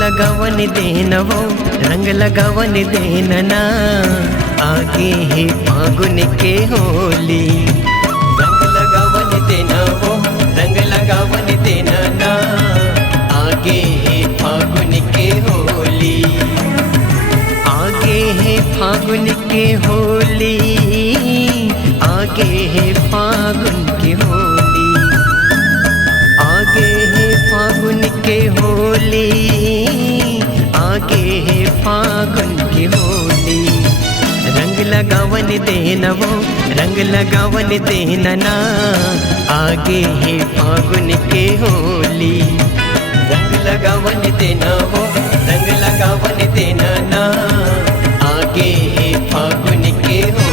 लगावन देनवो रंग लगावन देनना आगे है फागुन के होली। रंग लगावन देनवो रंग लगावन देनना आगे है फागुन के होली। आगे है फागुन के होली, आगे है फागुन के होली, आगे है फागुन के होली, आगे है फागुन की होली। रंग लगावन देनवो रंग लगावन देनना आगे है फागुन के होली। रंग लगावन देनवो रंग लगावन देनना आगे है फागुन के होली।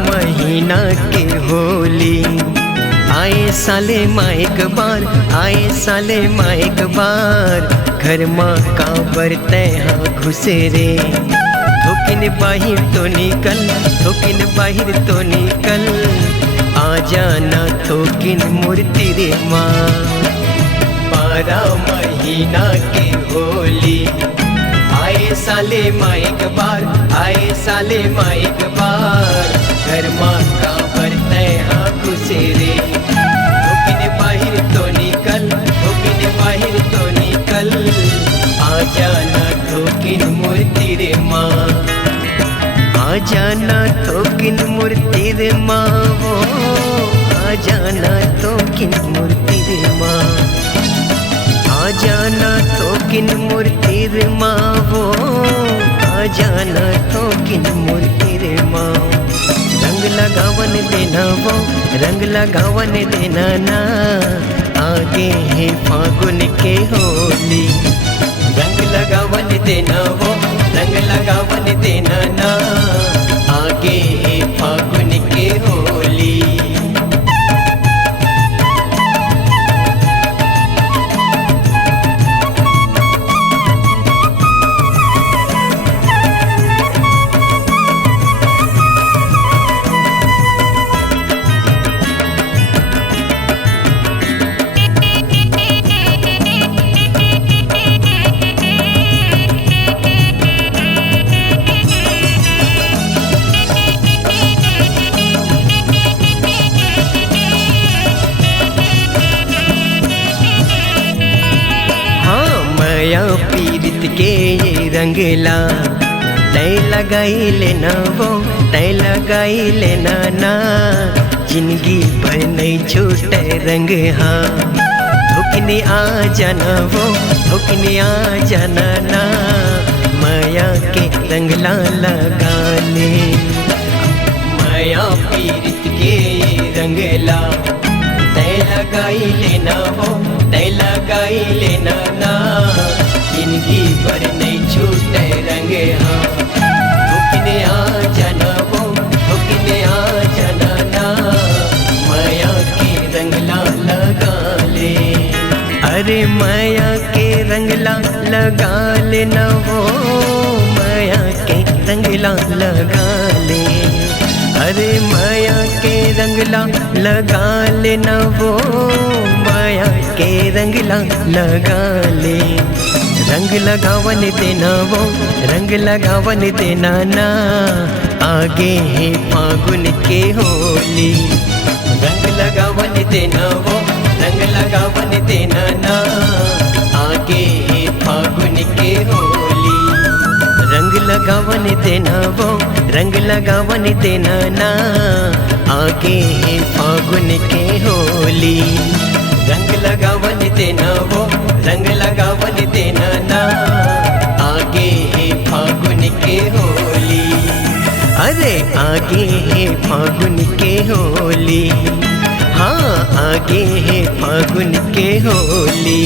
महीना के होली आए साले माइक बार, आए साले माइक बार। घर माँ का बरते हाँ घुसे रे, थोकिन बाहिर तो निकल, थोकिन बाहिर तो निकल। आ जाना थोकिन मूर्ति रे माँ। 12 महीना के होली आए साले माइक बार, आए साले माइक बार। घर माँ का बरते हाँ घुसे रे, थोकिन बाहिर तो निकल, थोकिन बाहिर तो निकल। आ जाना थोकिन मूर्ति रे माँ, आ जाना थोकिन मूर्ति रे माँ। वो आ जाना थोकिन मूर्ति रे माँ, आ जाना थोकिन मूर्ति रे माँ। वो आ जाना थोकिन मूर्ति रे माँ। रंग लगावन देना वो रंग लगावन देना ना आगे है फागुन के होली। रंग लगावन देना वो रंग लगावन देना ना आगे है फागुन के होली। माया पीरित के ये रंगला तय लगाई लेना वो तय लगाई लेना ना। जिंदगी भर नहीं छूटे रंग हाँ, थोकिने आ जाना वो थोकिने आ जाना ना। माया के रंगला लगा ले, माया पीरित के ये रंगला तय लगाई लेना वो तय लगाई लेना ना। जिंदगी भर नहीं छूटे रंग हाँ, थोकिने आ जाना वो थोकिने आ जाना ना। माया के रंगला लगा ले, अरे माया के रंगला लगा लेना वो माया के रंगला लगा ले। अरे माया के रंगला लगा लेना वो माया के रंगला लगा ले। रंग लगावन देना वो रंग लगावन देना ना आगे है फागुन के होली। रंग लगावन देना वो रंग लगावन लगावन देना वो, रंग लगावन देना ना, आगे है फागुन के होली। रंग लगावन देना वो, रंग लगावन देना ना, आगे है फागुन के होली। अरे आगे है फागुन के होली, हाँ आगे है फागुन के होली।